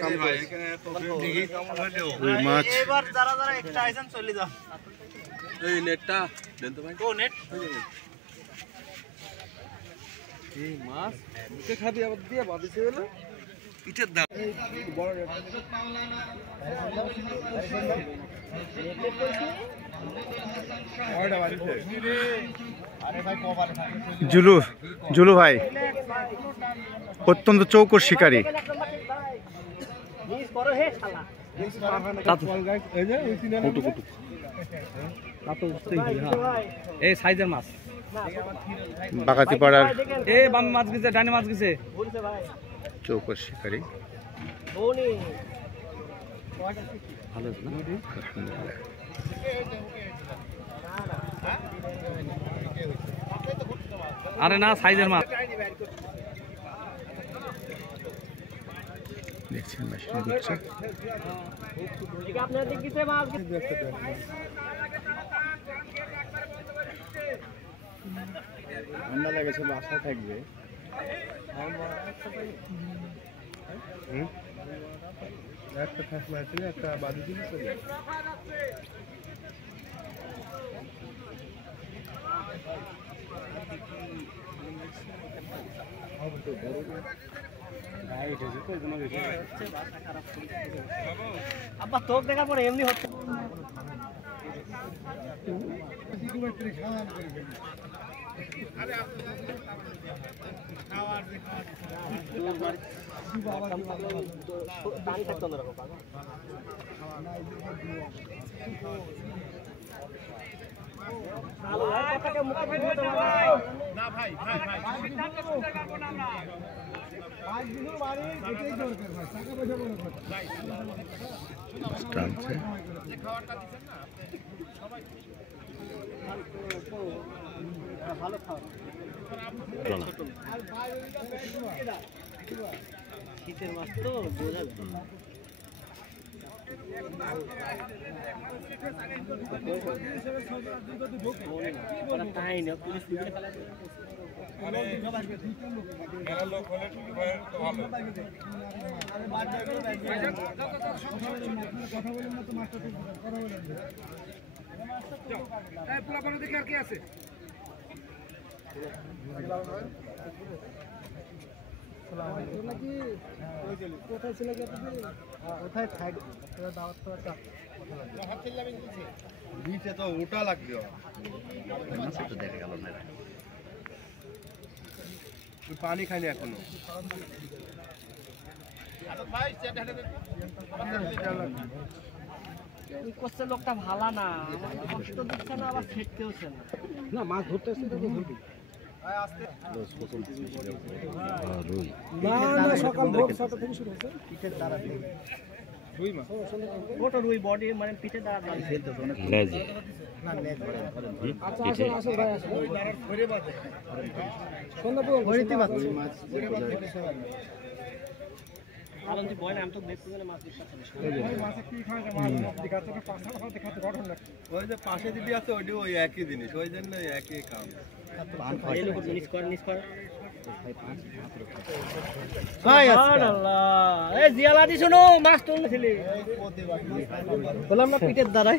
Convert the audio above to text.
কাম করে মাছ এবার যারা যারা একটা আইছেন চলে যাও এই নেটটা দেন তো ভাই ও নেট এই মাছ মুখে খাবি আবার দিয়ে বাদিছে হলো পিঠের দাম বড় জুলু জুলু ভাই অত্যন্ত চৌকস শিকারী। এই সাইজের মাছ বাগাতি পাড়ার এই বাম মাছ গেছে ডানে মাছ গেছে চৌকস শিকারী। ভালো আছে না? আরে না সাইজের মাছ দেখছেন মেশিন ঘুরছে। ঠান্ডা লেগেছে বাসায় থাকবে একটা ফ্যাসলা ছিল একটা বাদি ছিল আব্বা তোক দেখার পরে এমনি হচ্ছে শীতের মাছ তো বোঝা তাই না পুলিশ দেখে আর কি আছে কোথায় ছিল কোথায় খাই দাওয়াত বিচে তো ওটা লাগবে দেখা গেল না পানি খাইনি এখনো করছে লোকটা ভালো না কষ্ট দিচ্ছে না আবার ফেটতেওছে না মাছ ধরতে আসছে তো ধরবি সকাল ভোর 7টা থেকে শুরু হয়েছে পিঠের দ্বারা রুই মাছ ওটা রুই বডি মানে পিঠের দ্বারা ফেলতে তো অনেক না নেট আচ্ছা আসো আসো ভাই আসো ওই দ্বারা ধরে বাজে সন্ধ্যা পর ধরিতে পাচ্ছি মাছ আলমজি বয় না আমি তো দেখতে গেলে মাছ দিতে পারছি ওই মাছে কি খায় মাছ দেখাতে পাঁচটা কথা দেখাতে গঠন লাগে ওই যে পাশে দিদি আছে ওইটাও ওই একই জিনিস ওই জন্য একই কাম পান খায় নিস কর ভাই আল্লাহ এই জিয়ালাদি শুনো মাছ তুলছিলি বললাম না পিঠের দ্বারাই